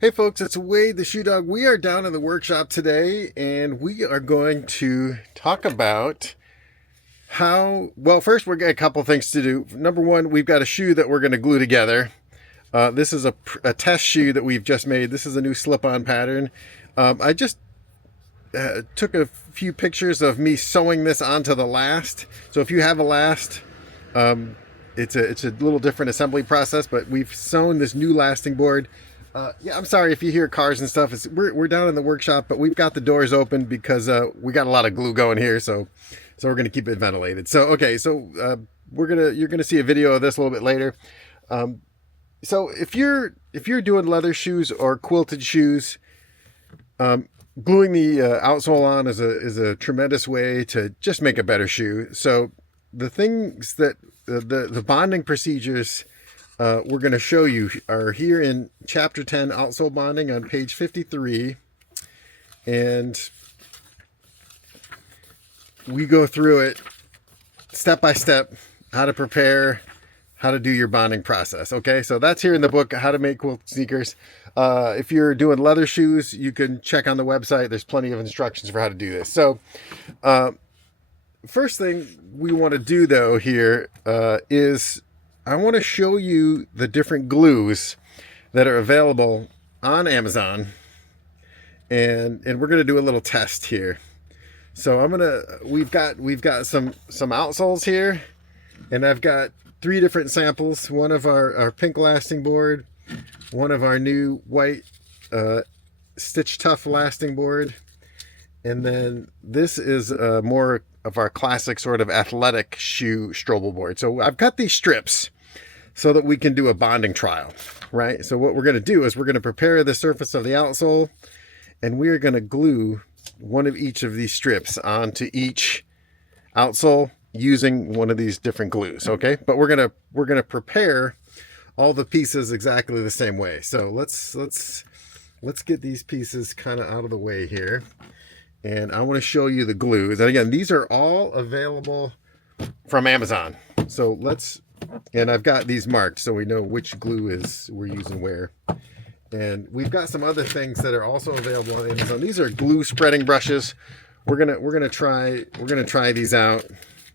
Hey folks, it's Wade the Shoe Dog. We are down in the workshop today and we are going to talk about well, first we've got a couple things to do. Number one, we've got a shoe that we're going to glue together. This is a test shoe that we've just made. This is a new slip-on pattern. I just took a few pictures of me sewing this onto the last. So if you have a last, it's a little different assembly process, but we've sewn this new lasting board. Yeah, I'm sorry if you hear cars and stuff. We're down in the workshop, but we've got the doors open because we got a lot of glue going here, so we're gonna keep it ventilated. So okay, so you're gonna see a video of this a little bit later. So if you're doing leather shoes or quilted shoes, gluing the outsole on is a tremendous way to just make a better shoe. So the things that the bonding procedures we're going to show you are here in chapter 10, outsole bonding, on page 53, and we go through it step by step, how to prepare, how to do your bonding process. Okay, so that's here in the book, How to Make Quilt Sneakers. If you're doing leather shoes, you can check on the website. There's plenty of instructions for how to do this. So first thing we want to do though here is I want to show you the different glues that are available on Amazon, and we're going to do a little test here. So we've got some outsoles here, and I've got 3 different samples. One of our pink lasting board, one of our new white Stitch Tough lasting board, and then this is more of our classic sort of athletic shoe Strobel board. So I've got these strips so that we can do a bonding trial, right? So what we're going to do is we're going to prepare the surface of the outsole, and we are going to glue one of each of these strips onto each outsole using one of these different glues, okay? But we're going to prepare all the pieces exactly the same way. So let's get these pieces kind of out of the way here, and I want to show you the glues. And again, these are all available from Amazon. So and I've got these marked so we know which glue we're using where. And we've got some other things that are also available on Amazon. These are glue spreading brushes. We're gonna try these out.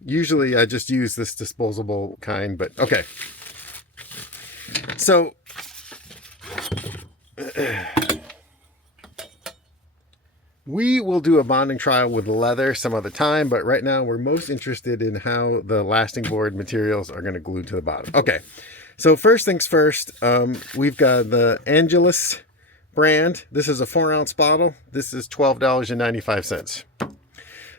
Usually I just use this disposable kind, but okay. So we will do a bonding trial with leather some other time, but right now we're most interested in how the lasting board materials are going to glue to the bottom. Okay, so first things first, we've got the Angelus brand. This is a 4-ounce bottle. This is $12.95.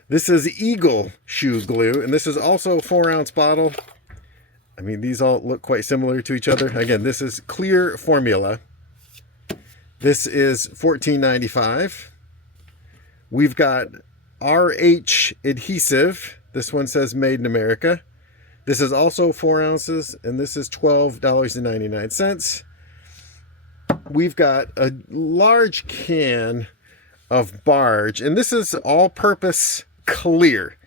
This is Eagle shoe glue, and this is also a 4-ounce bottle. I mean, these all look quite similar to each other. Again, this is clear formula. This is $14.95. We've got RH Adhesive. This one says Made in America. This is also 4 ounces, and this is $12.99. We've got a large can of Barge, and this is all-purpose clear.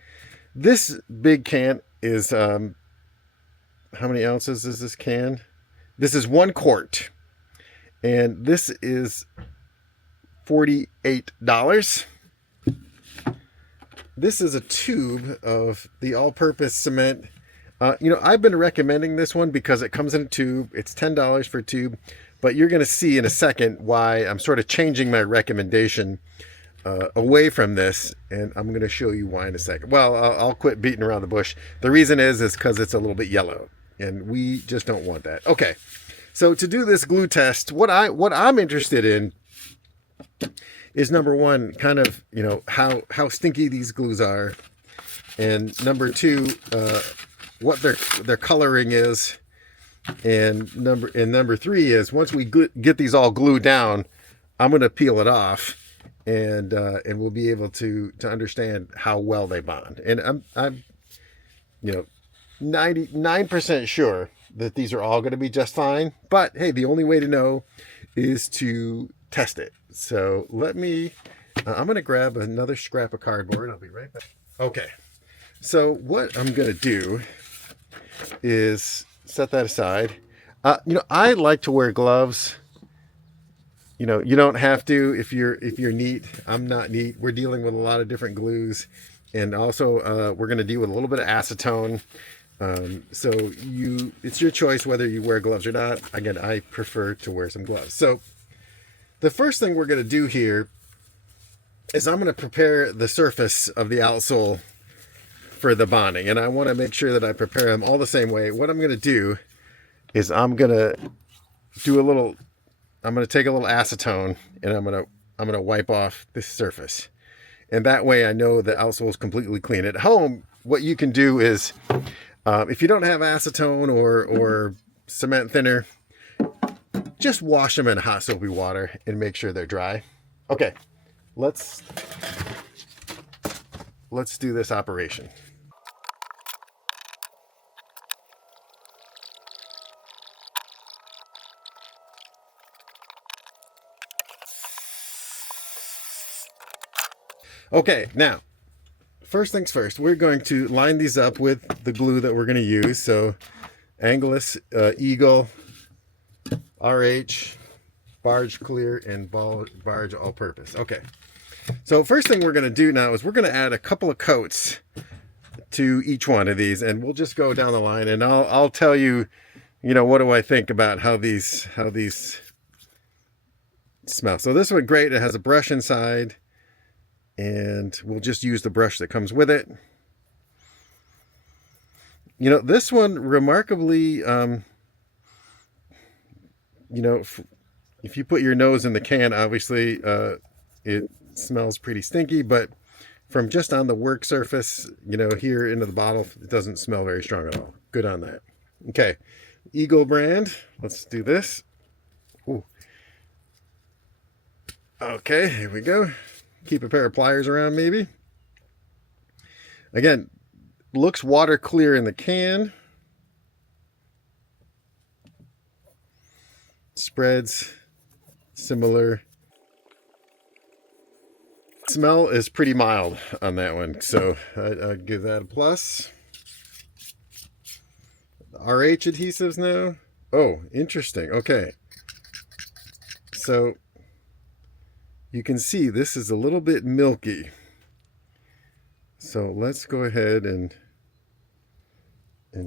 This big can is, how many ounces is this can? This is 1 quart, and this is $48. This is a tube of the all-purpose cement. I've been recommending this one because it comes in a tube. It's $10 for a tube, but you're going to see in a second why I'm sort of changing my recommendation away from this, and I'm going to show you why in a second. Well, I'll quit beating around the bush. The reason is because it's a little bit yellow, and we just don't want that. Okay, so to do this glue test, what I'm interested in is, number one, kind of, how stinky these glues are, and number two, what their coloring is, and number three is, once we get these all glued down, I'm going to peel it off, and we'll be able to understand how well they bond. And I'm 99% sure that these are all going to be just fine, but hey, the only way to know is to test it. So I'm going to grab another scrap of cardboard. I'll be right back. Okay, so what I'm going to do is set that aside. I like to wear gloves You know, you don't have to if you're neat. I'm not neat. We're dealing with a lot of different glues, and also we're going to deal with a little bit of acetone. So it's your choice whether you wear gloves or not. Again, I prefer to wear some gloves. So the first thing we're going to do here is I'm going to prepare the surface of the outsole for the bonding, and I want to make sure that I prepare them all the same way. What I'm going to do is I'm going to take a little acetone, and I'm going to wipe off this surface, and that way I know the outsole is completely clean. At home, what you can do is if you don't have acetone or cement thinner, just wash them in hot soapy water and make sure they're dry. Okay, let's do this operation. Okay, now, first things first, we're going to line these up with the glue that we're going to use. So, Angelus, Eagle, RH, Barge Clear, and Barge All-Purpose. Okay, so first thing we're going to do now is we're going to add a couple of coats to each one of these, and we'll just go down the line, and I'll tell you, you know, what do I think about how these smell. So this one, great. It has a brush inside, and we'll just use the brush that comes with it. You know, this one, remarkably, you know, if you put your nose in the can, obviously, it smells pretty stinky, but from just on the work surface, you know, here into the bottle, it doesn't smell very strong at all. Good on that. Okay, Eagle brand. Let's do this. Ooh. Okay, here we go. Keep a pair of pliers around, maybe. Again, looks water clear in the can. Spreads similar. Smell is pretty mild on that one, so I'd give that a plus. RH adhesives now. Oh, interesting. Okay, so you can see this is a little bit milky. So let's go ahead and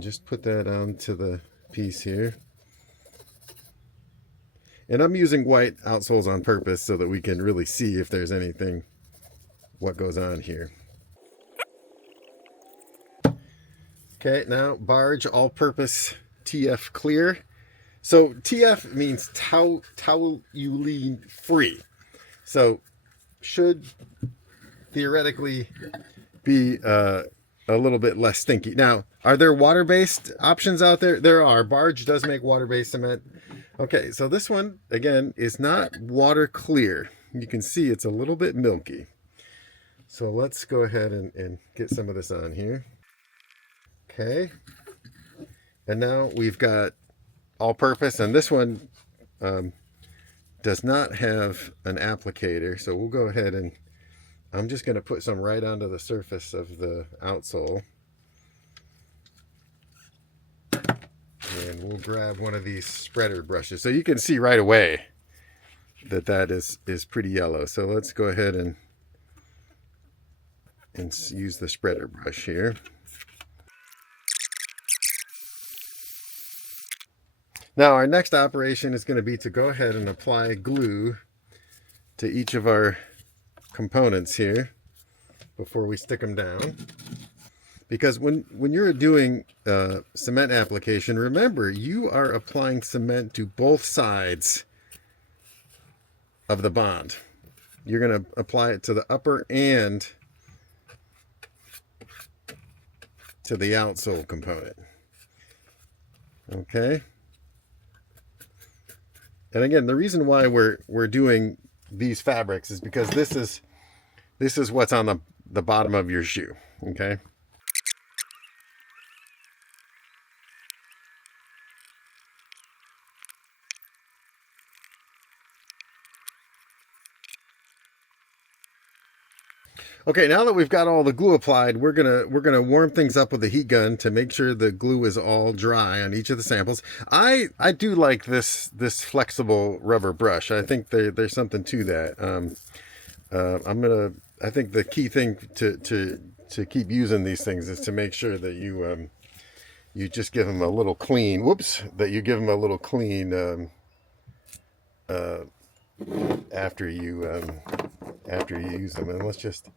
just put that onto the piece here. And I'm using white outsoles on purpose so that we can really see if there's anything, what goes on here. Okay, now Barge All-Purpose TF Clear. So TF means toluene free. So should theoretically be a little bit less stinky. Now, are there water-based options out there? There are. Barge does make water-based cement. Okay, so this one, again, is not water clear. You can see it's a little bit milky. So let's go ahead and get some of this on here. Okay. And now we've got all-purpose, and this one does not have an applicator. So we'll go ahead and I'm just going to put some right onto the surface of the outsole. And we'll grab one of these spreader brushes. So you can see right away that that is pretty yellow. So let's go ahead and use the spreader brush here. Now our next operation is going to be to go ahead and apply glue to each of our components here before we stick them down. Because when you're doing cement application, remember, you are applying cement to both sides of the bond. You're going to apply it to the upper and to the outsole component. Okay. And again, the reason why we're doing these fabrics is because this is what's on the bottom of your shoe. Okay. Okay, now that we've got all the glue applied, we're gonna warm things up with a heat gun to make sure the glue is all dry on each of the samples. I do like this flexible rubber brush. I think there's something to that. I think the key thing to keep using these things is to make sure that you just give them a little clean. Whoops! That you give them a little clean after you use them. And let's just.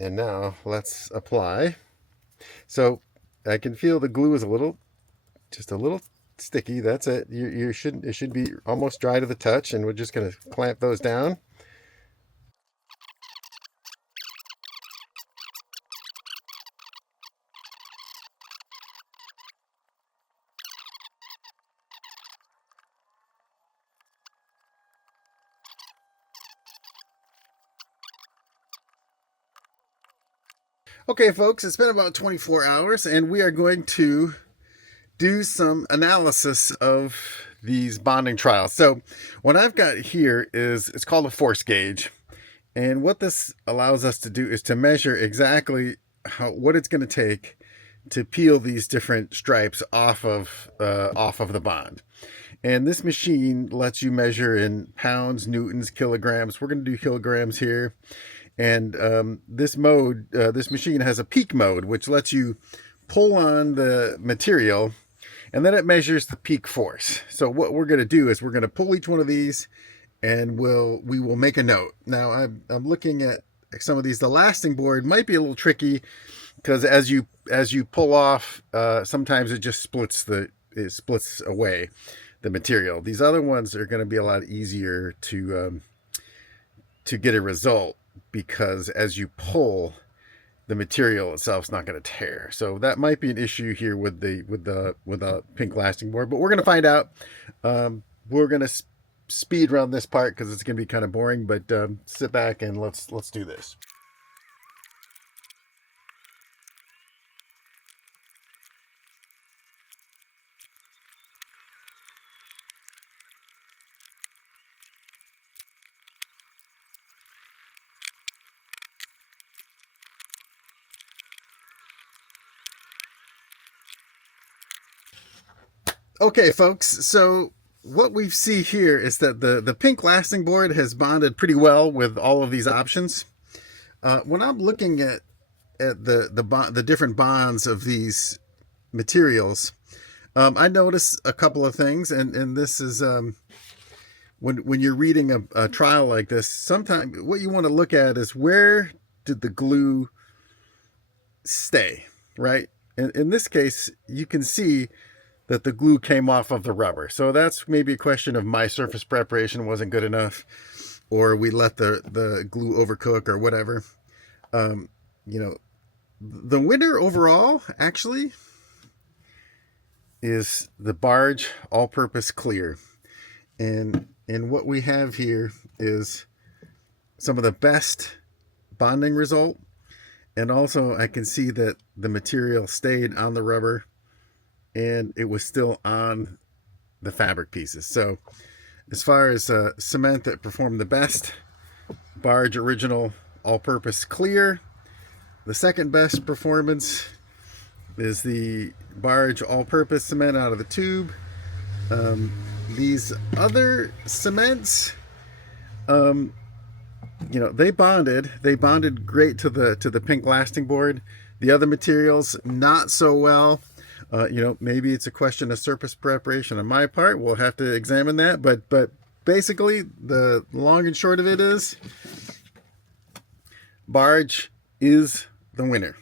And now let's apply. So I can feel the glue is just a little sticky. That's it. It should be almost dry to the touch, and we're just going to clamp those down. Okay, folks, it's been about 24 hours, and we are going to do some analysis of these bonding trials. So what I've got here it's called a force gauge. And what this allows us to do is to measure exactly what it's going to take to peel these different stripes off of the bond. And this machine lets you measure in pounds, newtons, kilograms. We're going to do kilograms here. And this machine has a peak mode, which lets you pull on the material, and then it measures the peak force. So what we're going to do is we're going to pull each one of these, and we will make a note. Now I'm looking at some of these. The lasting board might be a little tricky because as you pull off, sometimes it just splits away the material. These other ones are going to be a lot easier to get a result, because as you pull, the material itself is not going to tear. So that might be an issue here with the pink lasting board, but we're going to find out. We're going to speed run this part because it's going to be kind of boring, but sit back and let's do this. Okay, folks, so what we see here is that the pink lasting board has bonded pretty well with all of these options. When I'm looking at the different bonds of these materials, I notice a couple of things, and this is when you're reading a trial like this, sometimes what you want to look at is where did the glue stay, right? In this case, you can see that the glue came off of the rubber. So that's maybe a question of my surface preparation wasn't good enough, or we let the glue overcook or whatever. You know, the winner overall actually is the Barge all-purpose clear. And what we have here is some of the best bonding result. And also I can see that the material stayed on the rubber and it was still on the fabric pieces. So as far as cement that performed the best, Barge Original All-Purpose Clear. The second best performance is the Barge All-Purpose Cement out of the tube. These other cements, you know, they bonded great to the pink lasting board. The other materials, not so well. You know, maybe it's a question of surface preparation on my part. We'll have to examine that. But basically, the long and short of it is, Barge is the winner.